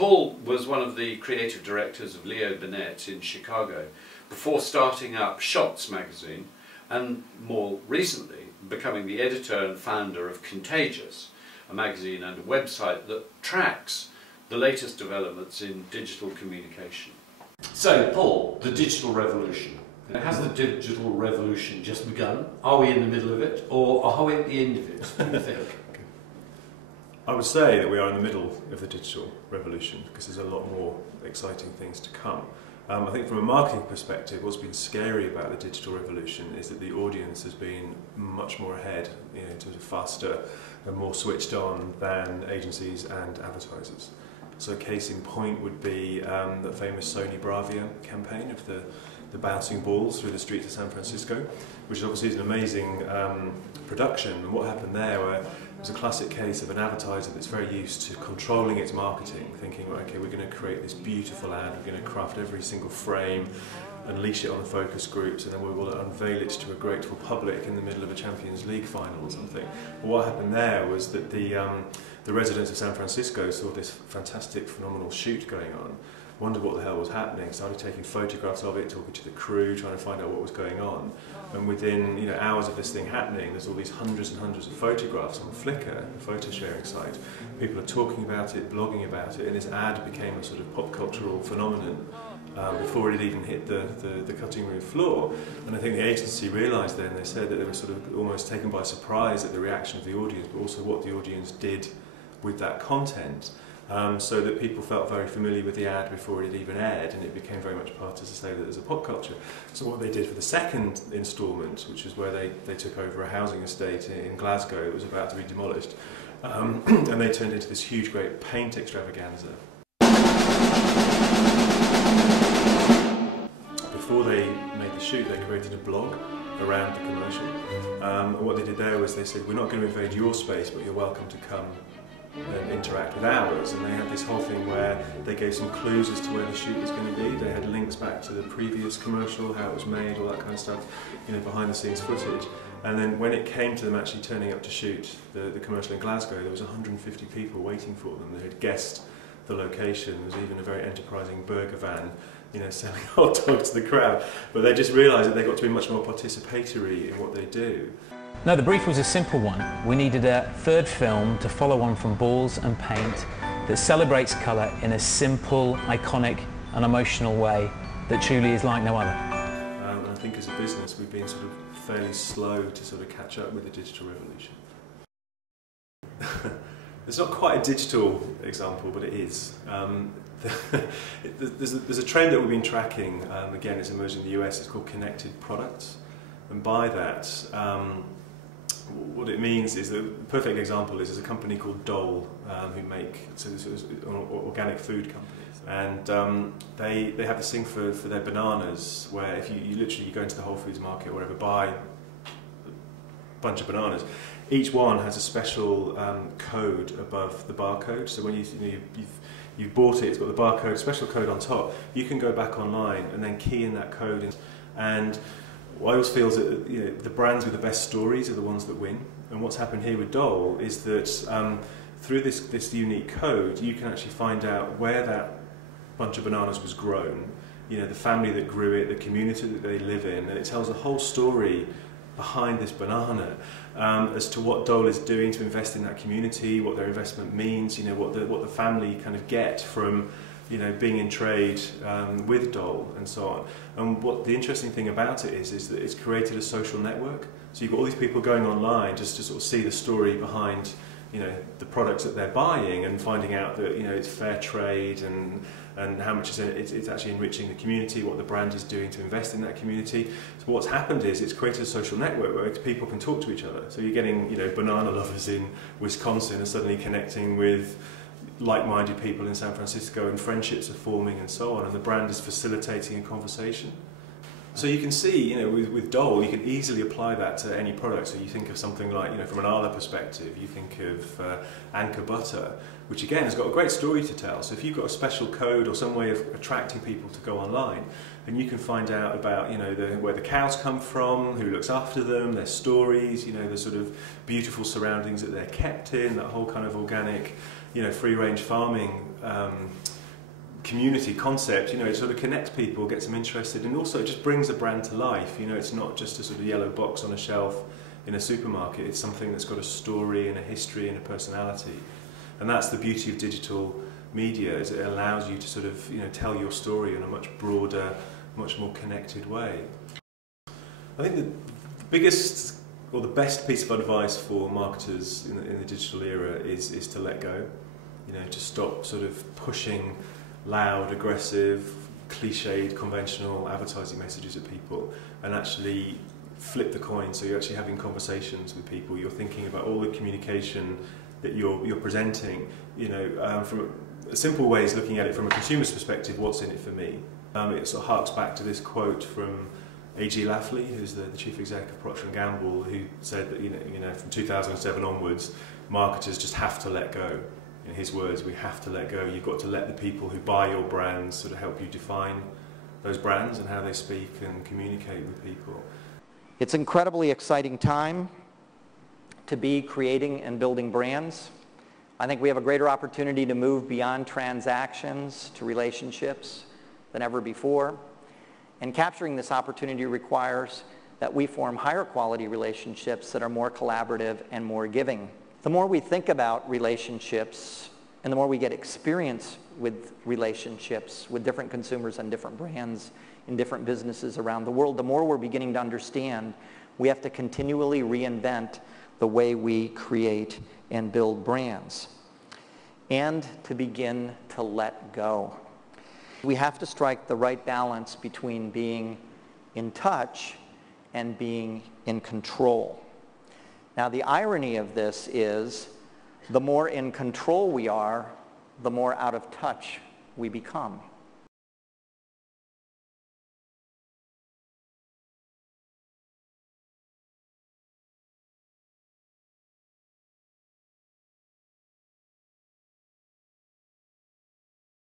Paul was one of the creative directors of Leo Burnett in Chicago before starting up Shots magazine and more recently becoming the editor and founder of Contagious, a magazine and a website that tracks the latest developments in digital communication. So, Paul, the digital revolution. Has the digital revolution just begun? Are we in the middle of it, or are we at the end of it? What do you think? I would say that we are in the middle of the digital revolution because there's a lot more exciting things to come. I think from a marketing perspective, what's been scary about the digital revolution is that the audience has been much more ahead, in terms of faster and more switched on than agencies and advertisers. So a case in point would be the famous Sony Bravia campaign of the bouncing balls through the streets of San Francisco, which obviously is an amazing production. And what happened there was a classic case of an advertiser that's very used to controlling its marketing, thinking, well, okay, we're going to create this beautiful ad, we're going to craft every single frame, unleash it on the focus groups, and then we will unveil it to a grateful public in the middle of a Champions League final or something. But what happened there was that the residents of San Francisco saw this fantastic, phenomenal shoot going on, wondered what the hell was happening, started taking photographs of it, talking to the crew, trying to find out what was going on. And within hours of this thing happening, there's all these hundreds and hundreds of photographs on Flickr, the photo sharing site. People are talking about it, blogging about it, and this ad became a sort of pop cultural phenomenon before it had even hit the cutting room floor. And I think the agency realised then, they said that they were sort of almost taken by surprise at the reaction of the audience, but also what the audience did with that content. So that people felt very familiar with the ad before it had even aired, and it became very much part, as I say, that as a pop culture. So what they did for the second instalment, which is where they took over a housing estate in Glasgow, it was about to be demolished, and they turned into this huge, great paint extravaganza. Before they made the shoot, they created a blog around the commercial. And what they did there was they said, we're not going to invade your space, but you're welcome to come and interact with ours. And they had this whole thing where they gave some clues as to where the shoot was going to be. They had links back to the previous commercial, how it was made, all that kind of stuff, behind the scenes footage. And then when it came to them actually turning up to shoot the commercial in Glasgow, there was 150 people waiting for them. They had guessed the location. There was even a very enterprising burger van, selling hot dogs to the crowd. But they just realised that they got to be much more participatory in what they do. No, the brief was a simple one. We needed a third film to follow on from Balls and Paint that celebrates colour in a simple, iconic and emotional way that truly is like no other. And I think as a business we've been sort of fairly slow to sort of catch up with the digital revolution. It's not quite a digital example, but it is. There's a trend that we've been tracking, again it's emerging in the US, it's called connected products. And by that, what it means is, the perfect example is there's a company called Dole who make organic food companies, and they have this thing for their bananas where if you literally go into the Whole Foods market or whatever, buy a bunch of bananas, each one has a special code above the barcode. So when you've bought it, it's got the barcode, special code on top. You can go back online and then key in that code in, and I always feel that the brands with the best stories are the ones that win. And what's happened here with Dole is that through this unique code, you can actually find out where that bunch of bananas was grown, the family that grew it, the community that they live in, and it tells a whole story behind this banana as to what Dole is doing to invest in that community, what their investment means, what the family kind of get from being in trade with Dole and so on. And what the interesting thing about it is that it's created a social network. So you've got all these people going online just to sort of see the story behind the products that they're buying and finding out that it's fair trade and how much it's actually enriching the community, what the brand is doing to invest in that community. So what's happened is it's created a social network where people can talk to each other. So you're getting banana lovers in Wisconsin are suddenly connecting with like-minded people in San Francisco, and friendships are forming and so on, and the brand is facilitating a conversation. So you can see, with Dole, you can easily apply that to any product. So you think of something like, from an Arla perspective, you think of Anchor Butter, which again has got a great story to tell. So if you've got a special code or some way of attracting people to go online, and you can find out about, where the cows come from, who looks after them, their stories, the sort of beautiful surroundings that they're kept in, that whole kind of organic, free-range farming community concept, it sort of connects people, gets them interested, and also it just brings a brand to life. It's not just a sort of yellow box on a shelf in a supermarket. It's something that's got a story and a history and a personality. And that's the beauty of digital media, is it allows you to sort of tell your story in a much broader, much more connected way. I think the biggest or the best piece of advice for marketers in the digital era is to let go. To stop sort of pushing loud, aggressive, cliched, conventional advertising messages at people, and actually flip the coin. So you're actually having conversations with people. You're thinking about all the communication that you're presenting. From a simple way is looking at it from a consumer's perspective. What's in it for me? It sort of harks back to this quote from A.G. Lafley, who's the chief exec of Procter & Gamble, who said that from 2007 onwards, marketers just have to let go. In his words, we have to let go. You've got to let the people who buy your brands sort of help you define those brands and how they speak and communicate with people. It's an incredibly exciting time to be creating and building brands. I think we have a greater opportunity to move beyond transactions to relationships than ever before. And capturing this opportunity requires that we form higher quality relationships that are more collaborative and more giving. The more we think about relationships and the more we get experience with relationships with different consumers and different brands in different businesses around the world, the more we're beginning to understand we have to continually reinvent the way we create and build brands, and to begin to let go. We have to strike the right balance between being in touch and being in control. Now, the irony of this is the more in control we are, the more out of touch we become.